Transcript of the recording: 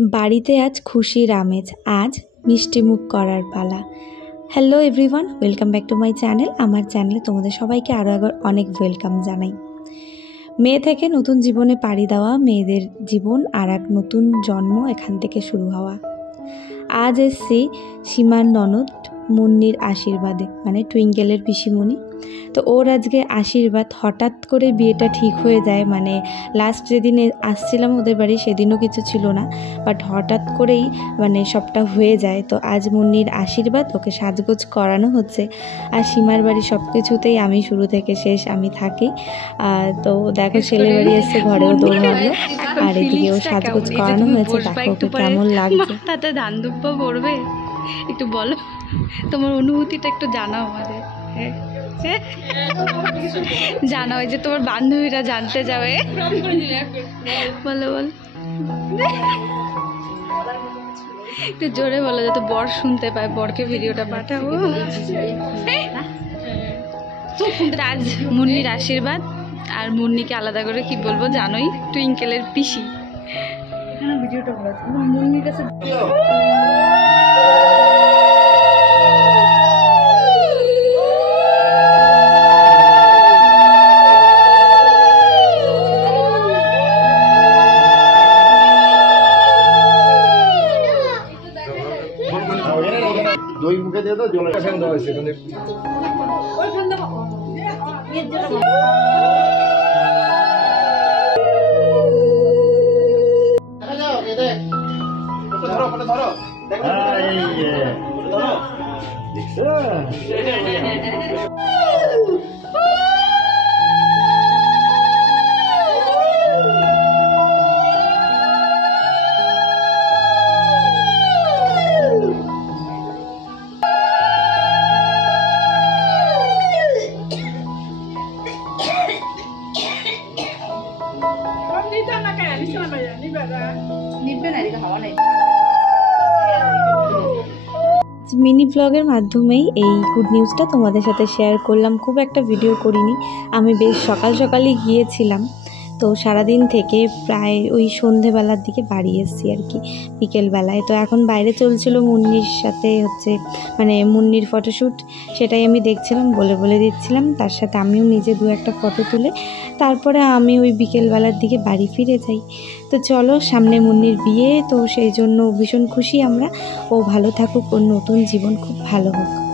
বাড়িতে আজ খুশির আমেজ, আজ মিষ্টিমুখ করার পালা। Hello everyone, welcome back to my channel. আমার চ্যানেলে তোমাদের সবাইকে আরও একবার অনেক ওয়েলকাম জানাই। মেয়ে থেকে নতুন জীবনে পাড়ি দেওয়া মেয়েদের জীবন আর এক নতুন জন্ম এখান থেকে শুরু হওয়া। আজ এসছি সীমার ননদ মুন্নির আশীর্বাদে, মানে টুইঙ্কেলের পিসিমণি। তো ওর আজকে আশীর্বাদ, হঠাৎ করে বিয়েটা ঠিক হয়ে যায়। মানে লাস্ট যেদিন আসছিলাম ওদের বাড়ি সেদিনও কিছু ছিল না, বাট হঠাৎ করেই মানে সবটা হয়ে যায়। তো আজ মুন্নির আশীর্বাদ, ওকে সাজগোজ করানো হচ্ছে। আর সীমার বাড়ি সব কিছুতেই আমি শুরু থেকে শেষ আমি থাকি। তো দেখো ছেলে বাড়ি এসছে, ঘরেও দৌড় মারলো। আর এদিকে ও সাজগোজ করানো হয়েছে, দেখো ওকে কেমন লাগছে। তাতে ধান দুব্বা পড়বে, একটু বলো তোমার অনুভূতিটা, একটু জানাও আমাদের। জানাও যে তোমার বান্ধবীরা জানতে যাবে। বলো বলো, একটু জোরে বলো যাতে বর শুনতে পায়, বরকে ভিডিওটা পাঠাবো। আজ মুন্নির আশীর্বাদ, আর মুন্নিকে আলাদা করে কি বলবো জানোই, টুইঙ্কেলের পিসি। ভিডিওটা মুন্নির কাছে দই মুখে দিয়ে দাও, জলের কাছে দেওয়া হয়েছে। মিনি ব্লগের মাধ্যমেই এই গুড নিউজটা তোমাদের সাথে শেয়ার করলাম। খুব একটা ভিডিও করিনি, আমি বেশ সকাল সকালই গিয়েছিলাম। তো সারাদিন থেকে প্রায় ওই সন্ধেবেলার দিকে বাড়ি এসেছি আর কি, বিকেলবেলায়। তো এখন বাইরে চলছিল মুন্নির সাথে মানে মুন্নির ফটোশ্যুট, সেটাই আমি দেখছিলাম, বলে দিচ্ছিলাম। তার সাথে আমিও নিজে দু একটা ফটো তুলে তারপরে আমি ওই বিকেলবেলার দিকে বাড়ি ফিরে যাই। তো চলো, সামনে মুন্নির বিয়ে, তো সেই জন্য ভীষণ খুশি আমরা। ও ভালো থাকুক, ওর নতুন জীবন খুব ভালো হোক।